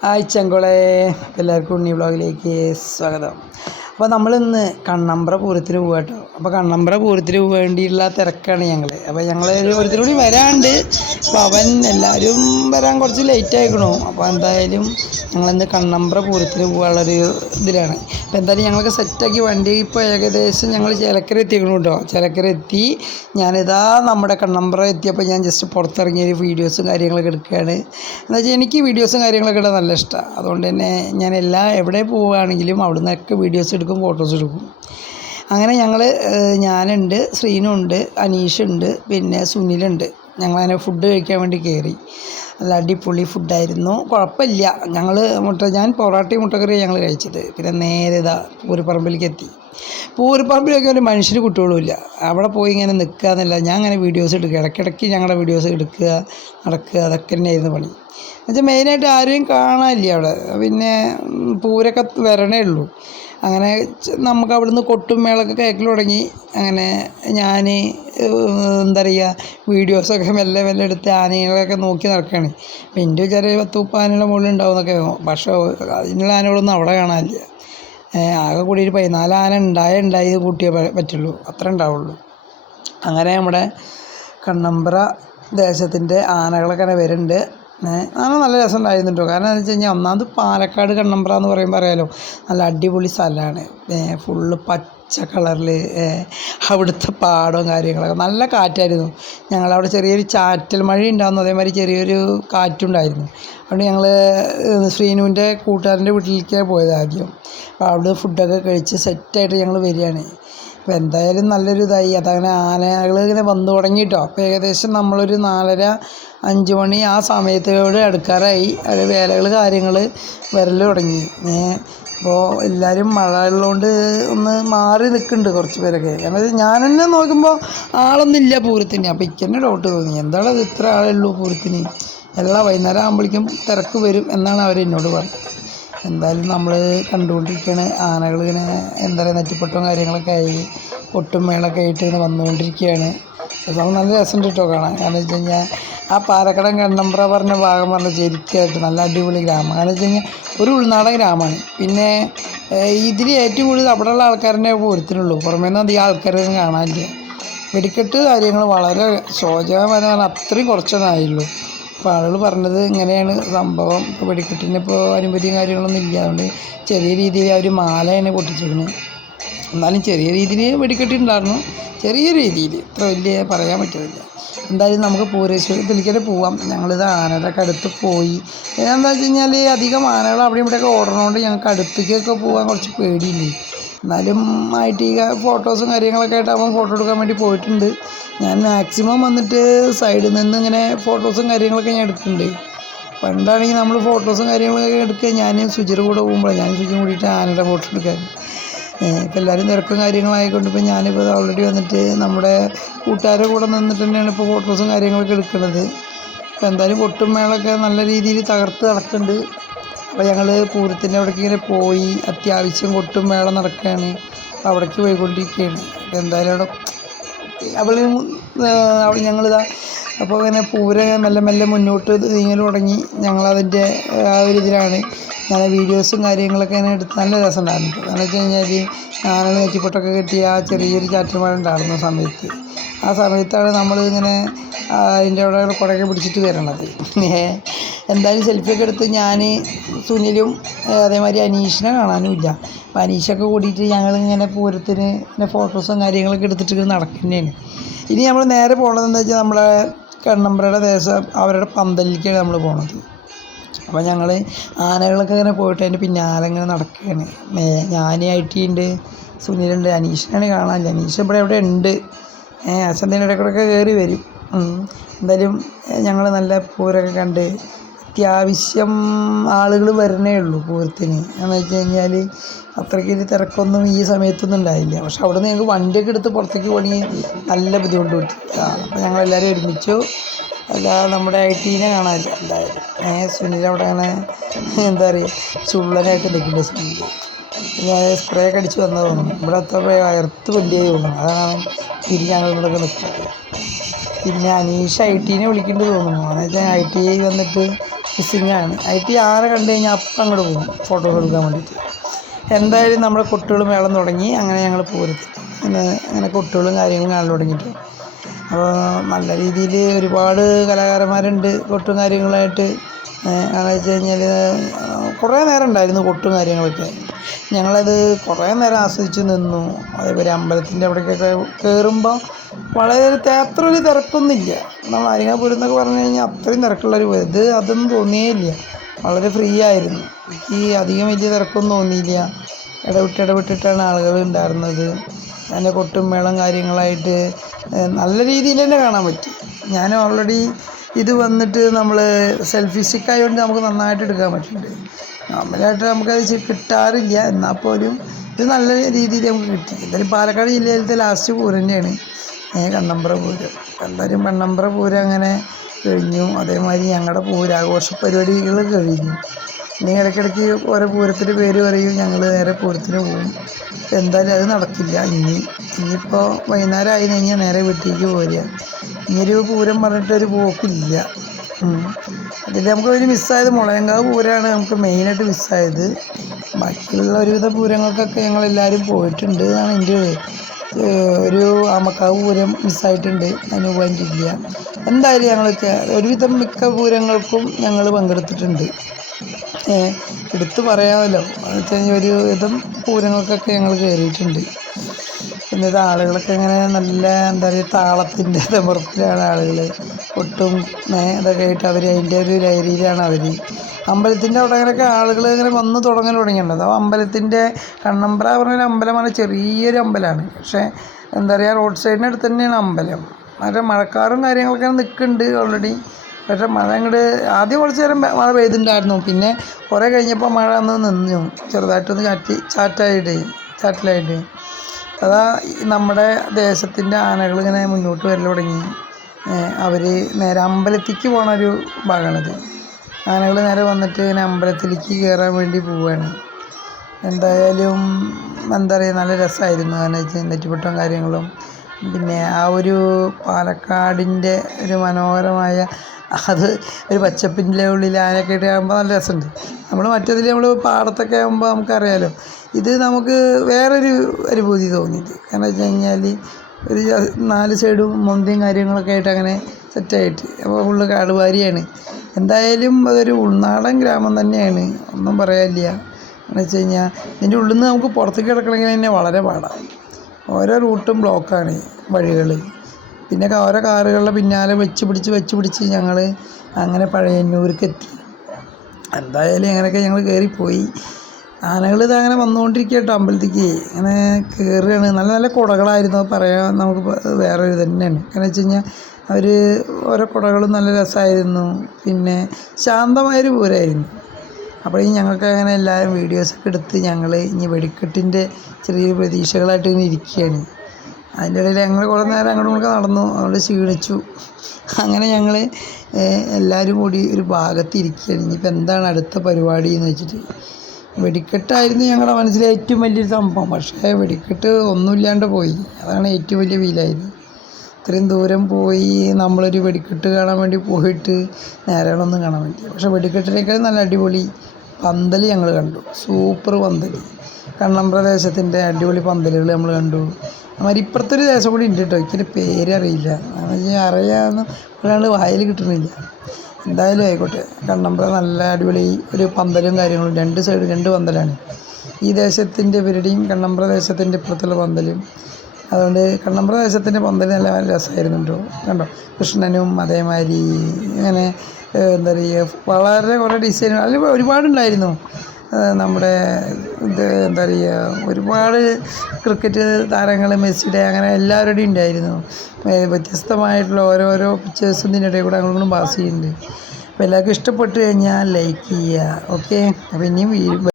Hi ചെങ്കുളെ, എല്ലാവർക്കും ഉണ്ണി വ്ളോഗിലേക്ക് സ്വാഗതം. അപ്പോൾ നമ്മളിന്ന് കണ്ണമ്പ്ര പൂരത്തിന് പോകാം കേട്ടോ. അപ്പോൾ കണ്ണമ്പ്ര പൂരത്തിന് വേണ്ടിയുള്ള തിരക്കാണ് ഞങ്ങൾ. അപ്പോൾ ഞങ്ങൾ ഒരുത്തരും കൂടി വരാണ്ട്, അപ്പോൾ അവൻ എല്ലാവരും വരാൻ കുറച്ച് ലേറ്റ് ആയിക്കണു. അപ്പോൾ എന്തായാലും ഞങ്ങളിന്ന് കണ്ണമ്പ്ര പൂരത്തിന് പോകാനുള്ളൊരു ഇതിലാണ്. അപ്പോൾ എന്തായാലും ഞങ്ങളൊക്കെ സെറ്റാക്കി വണ്ടി ഇപ്പോൾ ഏകദേശം ഞങ്ങൾ ചേലക്കര എത്തിക്കണം കേട്ടോ. ചേലക്കര എത്തി. ഞാനിതാ നമ്മുടെ കണ്ണമ്പ്ര എത്തിയപ്പോൾ ഞാൻ ജസ്റ്റ് പുറത്തിറങ്ങിയൊരു വീഡിയോസും കാര്യങ്ങളൊക്കെ എടുക്കുകയാണ്. എന്താ വെച്ചാൽ എനിക്ക് വീഡിയോസും കാര്യങ്ങളൊക്കെ ഇടാൻ നല്ല ഇഷ്ടമാണ്. അതുകൊണ്ട് തന്നെ ഞാൻ എവിടെ പോവുകയാണെങ്കിലും അവിടെ നിന്നൊക്കെ വീഡിയോസ് എടുക്കും, ഫോട്ടോസ് എടുക്കും. അങ്ങനെ ഞാനുണ്ട്, ശ്രീനുണ്ട്, അനീഷുണ്ട്, പിന്നെ സുനിലുണ്ട്. ഞങ്ങളങ്ങനെ ഫുഡ് കഴിക്കാൻ വേണ്ടി കയറി. നല്ല അടിപൊളി ഫുഡായിരുന്നു, കുഴപ്പമില്ല. ഞാൻ പൊറോട്ടയും മുട്ടക്കറിയാണ് ഞങ്ങൾ കഴിച്ചത്. പിന്നെ നേരെ ഇതാ പൂരപ്പറമ്പിലേക്ക് എത്തി. പൂരപ്പറമ്പിലൊക്കെ ഒരു മനുഷ്യന് കുട്ടികളുമില്ല. അവിടെ പോയി ഇങ്ങനെ നിൽക്കുക എന്നല്ല, ഞാൻ അങ്ങനെ വീഡിയോസ് എടുക്കുക, ഇടയ്ക്കിടയ്ക്ക് ഞങ്ങളുടെ വീഡിയോസ് എടുക്കുക, നടക്കുക, അതൊക്കെ തന്നെയായിരുന്നു പണി. എന്നുവെച്ചാൽ മെയിനായിട്ട് ആരെയും കാണാനില്ല അവിടെ. പിന്നെ പൂരൊക്കെ വരണേ ഉള്ളൂ. അങ്ങനെ നമുക്ക് അവിടുന്ന് കൊട്ടും മേളൊക്കെ കേൾക്കൽ തുടങ്ങി. അങ്ങനെ ഞാൻ എന്താ പറയുക, വീഡിയോസൊക്കെ മെല്ലെ എടുത്ത് ആനകളൊക്കെ നോക്കി നടക്കുകയാണ്. അപ്പം എൻ്റെ വിചാരം 10-30 ആനയുടെ മുകളിൽ ഉണ്ടാവും എന്നൊക്കെ. പക്ഷേ അതിനുള്ള ആനകളൊന്നും അവിടെ കാണാനില്ല. ആകെ കൂടി ഒരു 14 ആന ഉണ്ടായത് കൂട്ടിയേ പറ്റുള്ളൂ, അത്ര ഉണ്ടാവുള്ളൂ. അങ്ങനെ നമ്മുടെ കണ്ണമ്പ്ര ദേശത്തിൻ്റെ ആനകളൊക്കെ അങ്ങനെ വരുന്നുണ്ട്. നല്ല രസം ഉണ്ടായിരുന്നു കേട്ടോ. കാരണം എന്താ വെച്ച് കഴിഞ്ഞാൽ, ഒന്നാമത് പാലക്കാട് കണ്ണമ്പ്ര എന്ന് പറയുമ്പോൾ അറിയാലോ, നല്ല അടിപൊളി സ്ഥലമാണ്. ഫുള്ള് പച്ച കളറിൽ അവിടുത്തെ പാടവും കാര്യങ്ങളൊക്കെ. നല്ല കാറ്റായിരുന്നു. ഞങ്ങളവിടെ ചെറിയൊരു ചാറ്റൽ മഴ ഉണ്ടായിരുന്നു, അതേമാതിരി ചെറിയൊരു കാറ്റുണ്ടായിരുന്നു. അതുകൊണ്ട് ഞങ്ങൾ ശ്രീനുവിൻ്റെ കൂട്ടുകാരൻ്റെ വീട്ടിലേക്കാണ് പോയത് ആദ്യം. അപ്പോൾ അവിടെ ഫുഡൊക്കെ കഴിച്ച് സെറ്റായിട്ട് ഞങ്ങൾ വരികയാണ്. അപ്പോൾ എന്തായാലും നല്ലൊരു ഇതായി. അതങ്ങനെ ആനകൾ ഇങ്ങനെ വന്നു തുടങ്ങി കേട്ടോ. അപ്പോൾ ഏകദേശം നമ്മളൊരു 4:30-5 മണി ആ സമയത്തോട് അടുക്കാറായി. അത് വേലകൾ കാര്യങ്ങൾ വരൽ തുടങ്ങി. അപ്പോൾ എല്ലാവരും മഴ ഉള്ളതുകൊണ്ട് ഒന്ന് മാറി നിൽക്കുന്നുണ്ട് കുറച്ച് പേരൊക്കെ. കാരണം ഞാൻ തന്നെ നോക്കുമ്പോൾ ആളൊന്നും ഇല്ല പൂരത്തിന്. അപ്പോൾ ഇക്കെന്നെ ഡൗട്ട് തോന്നി, എന്താണ് അത് ഇത്ര ആളുള്ളൂ പൂരത്തിന്, എല്ലാം വൈകുന്നേരം ആകുമ്പോഴേക്കും തിരക്ക് വരും എന്നാണ് അവർ എന്നോട് പറഞ്ഞത്. എന്തായാലും നമ്മൾ കണ്ടുകൊണ്ടിരിക്കുകയാണ്. ആനകൾ ഇങ്ങനെ എന്താ പറയുക, നെറ്റിപ്പട്ടവും കാര്യങ്ങളൊക്കെ ആയി, കൊട്ടും മേളൊക്കെ ആയിട്ട് ഇങ്ങനെ വന്നുകൊണ്ടിരിക്കുകയാണ്. അപ്പോൾ നല്ല രസമുണ്ട് കേട്ടോ കാണാൻ. കാരണം വെച്ച് കഴിഞ്ഞാൽ ആ പാലക്കടം കണ്ണമ്പ്ര പറഞ്ഞ ഭാഗം ശരിക്കായിട്ട് നല്ല അടിപൊളി ഗ്രാമം. കാരണം വെച്ച് കഴിഞ്ഞാൽ ഒരു ഉൾനാടൻ ഗ്രാമമാണ്. പിന്നെ ഇതിൽ ഏറ്റവും കൂടുതൽ അവിടെയുള്ള ആൾക്കാരനെ പൂരത്തിനുള്ളൂ, പുറമേ നിന്ന് അധികം ആൾക്കാരൊന്നും കാണാനില്ല. വെടിക്കെട്ട് കാര്യങ്ങൾ വളരെ ശോചനപരമാണ്, അത്രയും കുറച്ചൊന്നും ആയുള്ളൂ. അപ്പോൾ ആളുകൾ പറഞ്ഞത് ഇങ്ങനെയാണ് സംഭവം. ഇപ്പോൾ വെടിക്കെട്ടിന് ഇപ്പോൾ അനുമതിയും കാര്യങ്ങളൊന്നും ഇല്ല. അതുകൊണ്ട് ചെറിയ രീതിയിൽ അവർ മാലയാണ് പൊട്ടിച്ചിരുന്നത്. എന്നാലും ചെറിയ രീതിയിൽ വെടിക്കെട്ടുണ്ടായിരുന്നു, ചെറിയ രീതിയിൽ, ഇത്ര വലിയ പറയാൻ പറ്റുന്നില്ല. എന്തായാലും നമുക്ക് പൂരേശ്വരത്തിലേക്ക് പോവാം. ഞങ്ങളിത് ആനയുടെ അടുത്ത് പോയി. എന്താ വെച്ച് കഴിഞ്ഞാൽ അധികം ആനകൾ അവിടെ ഇവിടെയൊക്കെ ഓടണോണ്ട് ഞങ്ങൾക്ക് അടുത്തേക്കൊക്കെ പോകാൻ കുറച്ച് പേടിയില്ലേ. എന്നാലും ആയിട്ട് ഈ ഫോട്ടോസും കാര്യങ്ങളൊക്കെ ആയിട്ടാകുമ്പോൾ ഫോട്ടോ എടുക്കാൻ വേണ്ടി പോയിട്ടുണ്ട്. ഞാൻ മാക്സിമം വന്നിട്ട് സൈഡിൽ നിന്ന് ഇങ്ങനെ ഫോട്ടോസും കാര്യങ്ങളൊക്കെ ഞാൻ എടുക്കുന്നുണ്ട്. പണ്ടാണെങ്കിൽ നമ്മൾ ഫോട്ടോസും കാര്യങ്ങളൊക്കെ എടുക്കുക, ഞാനും സുജിയുടെ കൂടെ പോകുമ്പോഴാണ്, ഞാനും സുജിയും കൂടിയിട്ട് ആനയുടെ ഫോട്ടോ എടുക്കാൻ. ഇപ്പോൾ എല്ലാവരും തിരക്കും കാര്യങ്ങളായിക്കൊണ്ട് ഇപ്പോൾ ഞാനിപ്പോൾ ഓൾറെഡി വന്നിട്ട് നമ്മുടെ കൂട്ടുകാരുടെ കൂടെ നിന്നിട്ട് തന്നെയാണ് ഇപ്പോൾ ഫോട്ടോസും കാര്യങ്ങളൊക്കെ എടുക്കുന്നത്. അപ്പോൾ എന്തായാലും കൊട്ടും മേളൊക്കെ നല്ല രീതിയിൽ തകർത്ത് നടക്കുന്നുണ്ട്. അപ്പോൾ ഞങ്ങൾ പൂരത്തിൻ്റെ അവിടേക്ക് ഇങ്ങനെ പോയി, അത്യാവശ്യം കൊട്ടും മേളം നടക്കുകയാണ്. അപ്പോൾ അവിടേക്ക് പോയിക്കൊണ്ടിരിക്കുകയാണ്. അപ്പോൾ എന്തായാലും അവിടെ ഞങ്ങളിതാ അപ്പോൾ ഇങ്ങനെ പൂരം മെല്ലെ മുന്നോട്ട് നീങ്ങൽ തുടങ്ങി. ഞങ്ങളതിൻ്റെ ആ ഒരു ഇതിലാണ്. ഞാൻ വീഡിയോസും കാര്യങ്ങളൊക്കെ ഇങ്ങനെ എടുത്ത് നല്ല രസം ഉണ്ടായിരുന്നു. കാരണം വെച്ച് കഴിഞ്ഞാൽ ആനകൾ നെറ്റിപ്പൊട്ടൊക്കെ കെട്ടി ആ ചെറിയൊരു ചാറ്റൽ ഉണ്ടായിരുന്ന സമയത്ത്, ആ സമയത്താണ് നമ്മൾ ഇങ്ങനെ അതിൻ്റെ അവിടെ കുടയൊക്കെ പിടിച്ചിട്ട് വരണത്. എന്തായാലും സെൽഫിയൊക്കെ എടുത്ത് ഞാൻ സുനിലും അതേമാതിരി അനീഷിനെ കാണാനും ഇല്ല. അപ്പോൾ അനീഷൊക്കെ കൂടിയിട്ട് ഞങ്ങളിങ്ങനെ പൂരത്തിന് ഇങ്ങനെ ഫോട്ടോസും കാര്യങ്ങളൊക്കെ എടുത്തിട്ട് നടക്കുന്നതാണ്. ഇനി നമ്മൾ നേരെ പോകണതെന്ന് വെച്ചാൽ നമ്മളെ കണ്ണമ്പ്രയുടെ ദേശം അവരുടെ പന്തലിലേക്കാണ് നമ്മൾ പോണത്. അപ്പോൾ ഞങ്ങൾ ആനകളൊക്കെ ഇങ്ങനെ പോയിട്ട് അതിൻ്റെ പിന്നാലെ ഇങ്ങനെ നടക്കുകയാണ്. ഞാനായിട്ട് ഉണ്ട്, സുനിലുണ്ട്, അനീഷിനാണ് കാണാനില്ല. അനീഷ് എവിടെ ഉണ്ട്, അച്ഛൻ്റെ ഇടയ്ക്കൂടെയൊക്കെ കയറി വരും. എന്തായാലും ഞങ്ങൾ നല്ല പൂരമൊക്കെ കണ്ട് അത്യാവശ്യം ആളുകൾ വരണേ ഉള്ളൂ പൂരത്തിന്. എന്ന് വെച്ച് കഴിഞ്ഞാൽ അത്രയ്ക്ക് തിരക്കൊന്നും ഈ സമയത്തൊന്നും ഉണ്ടായില്ല. പക്ഷെ അവിടെ നിന്ന് ഞങ്ങൾക്ക് വണ്ടിയൊക്കെ എടുത്ത് പുറത്തേക്ക് പോകണമെങ്കിൽ നല്ല ബുദ്ധിമുട്ട് കിട്ടി. അപ്പോൾ ഞങ്ങളെല്ലാവരും ഒരുമിച്ചു. അല്ല നമ്മുടെ ഐറ്റീനെ കാണാനില്ല എന്തായാലും. സുനിൽ അവിടെ അങ്ങനെ എന്താ പറയുക, ചുള്ളനായിട്ട് നിൽക്കുന്നുണ്ട് സുനിൽ. ഞാൻ സ്പ്രേ ഒക്കെ അടിച്ച് വന്നത് തോന്നുന്നു. ഇവിടെ അത്ര വയർത്ത് വലിയായി തോന്നുന്നു, അതാണ് തിരിഞ്ഞ് ഞങ്ങളിവിടെയൊക്കെ നിൽക്കുന്നത്. പിന്നെ അനീഷ് ഐ ടീനെ വിളിക്കേണ്ടത് തോന്നുന്നു. എന്ന് വെച്ചാൽ ഐ ടി വന്നിട്ട് മിസ്സിങ് ആണ്. ആയിട്ട് ആരെ കണ്ടു കഴിഞ്ഞാൽ അപ്പം അങ്ങോട്ട് പോകും ഫോട്ടോസ് എടുക്കാൻ വേണ്ടിയിട്ട്. എന്തായാലും നമ്മുടെ കൊട്ടുകളും മേളം തുടങ്ങി. അങ്ങനെ ഞങ്ങൾ പൂരത്തിൽ അങ്ങനെ കൊട്ടുകളും കാര്യങ്ങളും കാണാൻ തുടങ്ങിയിട്ട്. അപ്പോൾ നല്ല രീതിയിൽ ഒരുപാട് കലാകാരന്മാരുണ്ട് കൊട്ടും കാര്യങ്ങളായിട്ട്. കാരണം വെച്ച് കഴിഞ്ഞാൽ കുറേ നേരം ഉണ്ടായിരുന്നു കൊട്ടും കാര്യങ്ങളൊക്കെ. ഞങ്ങളത് കുറേ നേരം ആസ്വദിച്ച് നിന്നു. അതേപോലെ അമ്പലത്തിൻ്റെ അവിടേക്കൊക്കെ കയറുമ്പോൾ വളരെ അത്ര ഒരു തിരക്കൊന്നുമില്ല. നമ്മൾ അരിങ്ങാപുരം എന്നൊക്കെ പറഞ്ഞു കഴിഞ്ഞാൽ അത്രയും തിരക്കുള്ളൊരു അതൊന്നും തോന്നിയേ. വളരെ ഫ്രീ ആയിരുന്നു. എനിക്ക് അധികം വലിയ തിരക്കൊന്നും തോന്നിയില്ല. ഇടവിട്ടിട്ടാണ് ആളുകൾ ഉണ്ടായിരുന്നത്. അതിൻ്റെ കൊട്ടും മേളം കാര്യങ്ങളായിട്ട് നല്ല രീതിയിൽ തന്നെ കാണാൻ പറ്റി. ഞാൻ ഓൾറെഡി ഇത് വന്നിട്ട് നമ്മൾ സെൽഫി സ്റ്റിക്ക് ആയതുകൊണ്ട് നമുക്ക് നന്നായിട്ട് എടുക്കാൻ പറ്റുന്നുണ്ട്. നോർമലായിട്ട് നമുക്കത് കിട്ടാറില്ല. എന്നാൽ പോലും ഇത് നല്ല രീതിയിൽ നമുക്ക് കിട്ടി. എന്തായാലും പാലക്കാട് ജില്ലയിലത്തെ ലാസ്റ്റ് പൂരം തന്നെയാണ് കണ്ണമ്പ്ര പൂരം. എന്തായാലും കണ്ണമ്പ്ര പൂരം അങ്ങനെ കഴിഞ്ഞു. അതേമാതിരി ഞങ്ങളുടെ പൂരാഘോഷ പരിപാടികൾ കഴിഞ്ഞു. ഇനി ഇടയ്ക്കിടയ്ക്ക് ഓരോ പൂരത്തിൻ്റെ പേര് പറയും, ഞങ്ങൾ നേരെ പൂരത്തിന് പോകും. എന്തായാലും അത് നടക്കില്ല. ഇനിയിപ്പോൾ വൈകുന്നേരം ആയി കഴിഞ്ഞാൽ നേരെ വീട്ടിലേക്ക് പോരുക. ഇനിയൊരു പൂരം പറഞ്ഞിട്ടൊരു പോക്കില്ല. അതിൽ നമുക്ക് ഒരു മിസ്സായത് മുളയങ്കാവ് പൂരമാണ് നമുക്ക് മെയിനായിട്ട് മിസ്സായത്. ബാക്കിയുള്ള ഒരുവിധ പൂരങ്ങൾക്കൊക്കെ ഞങ്ങളെല്ലാവരും പോയിട്ടുണ്ട് എന്നാണ് എൻ്റെ ഒരു ആമക്കാവ് പൂരം മിസ്സായിട്ടുണ്ട്. അതിന് പോയിട്ടില്ല. എന്തായാലും ഞങ്ങളൊക്കെ ഒരുവിധം മിക്ക പൂരങ്ങൾക്കും ഞങ്ങൾ പങ്കെടുത്തിട്ടുണ്ട്. എടുത്തു പറയാമല്ലോ. എന്ന് വെച്ച് കഴിഞ്ഞാൽ ഒരു വിധം പൂരങ്ങൾക്കൊക്കെ ഞങ്ങൾ കയറിയിട്ടുണ്ട്. പിന്നെ ഇത് ആളുകളൊക്കെ ഇങ്ങനെ നല്ല എന്താ പറയുക താളത്തിൻ്റെ തിമിർപ്പിലാണ് ആളുകൾ. ഒട്ടും ഇതൊക്കെ ആയിട്ട് അവർ അതിൻ്റെ ഒരു ലഹരിയിലാണ് അവർ. അമ്പലത്തിൻ്റെ അവിടെ അങ്ങനെയൊക്കെ ആളുകൾ ഇങ്ങനെ വന്ന് തുടങ്ങിയിട്ടുണ്ട്. അപ്പോൾ അമ്പലത്തിൻ്റെ കണ്ണമ്പ്ര പറഞ്ഞൊരു അമ്പലമാണ്. ചെറിയൊരു അമ്പലമാണ്. പക്ഷേ എന്താ പറയുക റോഡ് സൈഡിന് അടുത്ത് തന്നെയാണ് അമ്പലം. മറ്റേ മഴക്കാറും കാര്യങ്ങളൊക്കെ നിൽക്കുന്നുണ്ട് ഓൾറെഡി. പക്ഷേ മഴ അങ്ങോട്ട് ആദ്യം കുറച്ച് നേരം മഴ പെയ്തിട്ടുണ്ടായിരുന്നു. പിന്നെ കുറേ കഴിഞ്ഞപ്പോൾ മഴ ഒന്ന് നിന്നു. ചെറുതായിട്ടൊന്ന് ചാറ്റിലായിട്ട് അതാ നമ്മുടെ ദേശത്തിൻ്റെ ആനകൾ ഇങ്ങനെ മുന്നോട്ട് വരൽ തുടങ്ങി. അവർ നേരെ അമ്പലത്തിലേക്ക് പോണ ഒരു ഭാഗമാണിത്. ആനകൾ നേരെ വന്നിട്ട് ഇങ്ങനെ അമ്പലത്തിലേക്ക് കയറാൻ വേണ്ടി പോവുകയാണ്. എന്തായാലും എന്താ പറയുക നല്ല രസമായിരുന്നു. കാരണം വെച്ചാൽ നെറ്റിപ്പട്ടം കാര്യങ്ങളും പിന്നെ ആ ഒരു പാലക്കാടിൻ്റെ ഒരു മനോഹരമായ അത് ഒരു പച്ചപ്പിൻ്റെ ഉള്ളിൽ ആനയൊക്കെ ഇട്ട് ആകുമ്പോൾ നല്ല രസമുണ്ട്. നമ്മൾ മറ്റേതിൽ നമ്മൾ പാടത്തൊക്കെ ആകുമ്പോൾ നമുക്കറിയാമല്ലോ. ഇത് നമുക്ക് വേറൊരു അനുഭൂതി തോന്നിയത്. കാരണം വെച്ച് കഴിഞ്ഞാൽ ഒരു 4 സൈഡും മൊന്തയും കാര്യങ്ങളൊക്കെ ആയിട്ട് അങ്ങനെ സെറ്റായിട്ട് അപ്പോൾ ഫുള്ള് കാടുവാരിയാണ്. എന്തായാലും അതൊരു ഉൾനാടൻ ഗ്രാമം തന്നെയാണ്, ഒന്നും പറയാനില്ല. എന്ന് വെച്ച് കഴിഞ്ഞാൽ ഇതിൻ്റെ ഉള്ളിൽ നിന്ന് നമുക്ക് പുറത്തേക്ക് കിടക്കണമെങ്കിൽ തന്നെ വളരെ പാടാണ്. ഓരോ റൂട്ടും ബ്ലോക്കാണ് വഴികൾ. പിന്നെ ഓരോ കാറുകളുടെ പിന്നാലെ വെച്ച് പിടിച്ച് ഞങ്ങൾ അങ്ങനെ പഴയന്നൂർക്ക് എത്തി. എന്തായാലും അങ്ങനെയൊക്കെ ഞങ്ങൾ കയറിപ്പോയി. ആനകൾ ഇതങ്ങനെ വന്നുകൊണ്ടിരിക്കുക കേട്ടോ അമ്പലത്തേക്ക്. അങ്ങനെ കയറുകയാണ്. നല്ല നല്ല കുടകളായിരുന്നു. അത് പറയാൻ നമുക്ക് വേറൊരു തന്നെയാണ്. കാരണം വെച്ച് കഴിഞ്ഞാൽ അവർ ഓരോ കുടകളും നല്ല രസമായിരുന്നു. പിന്നെ ശാന്തമായൊരു പൂരമായിരുന്നു. അപ്പോൾ ഞങ്ങൾക്ക് അങ്ങനെ എല്ലാവരും വീഡിയോസൊക്കെ എടുത്ത് ഞങ്ങൾ ഇനി വെടിക്കെട്ടിൻ്റെ ചെറിയൊരു പ്രതീക്ഷകളായിട്ട് ഇങ്ങനെ ഇരിക്കുകയാണ്. അതിൻ്റെ ഇടയിൽ ഞങ്ങൾ കുറേ നേരം അങ്ങോട്ടും ഇങ്ങോട്ട് നടന്നു. അതുകൊണ്ട് ക്ഷീണിച്ചു. അങ്ങനെ ഞങ്ങൾ എല്ലാവരും കൂടി ഒരു ഭാഗത്തിരിക്കുകയാണ്. ഇനിയിപ്പോൾ എന്താണ് അടുത്ത പരിപാടി എന്ന് വെച്ചിട്ട്. വെടിക്കെട്ടായിരുന്നു ഞങ്ങളുടെ മനസ്സിലെ ഏറ്റവും വലിയൊരു സംഭവം. പക്ഷേ വെടിക്കെട്ട് ഒന്നുമില്ലാണ്ട് പോയി. അതാണ് ഏറ്റവും വലിയ ഫീലായത്. ഇത്രയും ദൂരം പോയി നമ്മളൊരു വെടിക്കെട്ട് കാണാൻ വേണ്ടി പോയിട്ട് നേരങ്ങളൊന്നും കാണാൻ പറ്റില്ല. പക്ഷേ വെടിക്കെട്ടിനേക്കാൾ നല്ല അടിപൊളി പന്തൽ ഞങ്ങൾ കണ്ടു. സൂപ്പർ പന്തൽ. കണ്ണമ്പ്ര ദേശത്തിൻ്റെ അടിപൊളി പന്തലുകൾ നമ്മൾ കണ്ടു. അതുമാതിരി ഇപ്പുറത്തൊരു ദേശം കൂടി ഉണ്ട് കേട്ടോ. എനിക്കൊരു പേരറിയില്ല. കാരണം അറിയാമെന്ന് ഒരാൾ വായിൽ കിട്ടുന്നില്ല. എന്തായാലും ആയിക്കോട്ടെ. കണ്ണമ്പ്ര നല്ല അടിപൊളി ഒരു പന്തലും കാര്യങ്ങളും 2 സൈഡ് 2 പന്തലാണ്. ഈ ദേശത്തിൻ്റെ ഇവരുടെയും കണ്ണമ്പ്ര ദേശത്തിൻ്റെ ഇപ്പുറത്തുള്ള പന്തലും. അതുകൊണ്ട് കണ്ണമ്പ്ര ദേശത്തിൻ്റെ പന്തൽ നല്ല രസമായിരുന്നു കേട്ടോ. കണ്ടോ കൃഷ്ണനും അതേമാതിരി ഇങ്ങനെ എന്താ പറയുക വളരെ കുറേ ഡിസൈനുകൾ അതിൽ ഒരുപാടുണ്ടായിരുന്നു. നമ്മുടെ ഇത് എന്താ പറയുക ഒരുപാട് ക്രിക്കറ്റ് താരങ്ങൾ മെസ്സിയുടെ അങ്ങനെ എല്ലാവരുടെയും ഉണ്ടായിരുന്നു. വ്യത്യസ്തമായിട്ടുള്ള ഓരോരോ പിക്ചേഴ്സും ഇതിനിടയിൽ കൂടെ അങ്ങോട്ടും പാസ് ചെയ്യുന്നുണ്ട്. അപ്പോൾ എല്ലാവർക്കും ഇഷ്ടപ്പെട്ട് കഴിഞ്ഞാൽ ലൈക്ക് ചെയ്യുക. ഓക്കെ. അപ്പോൾ ഇനിയും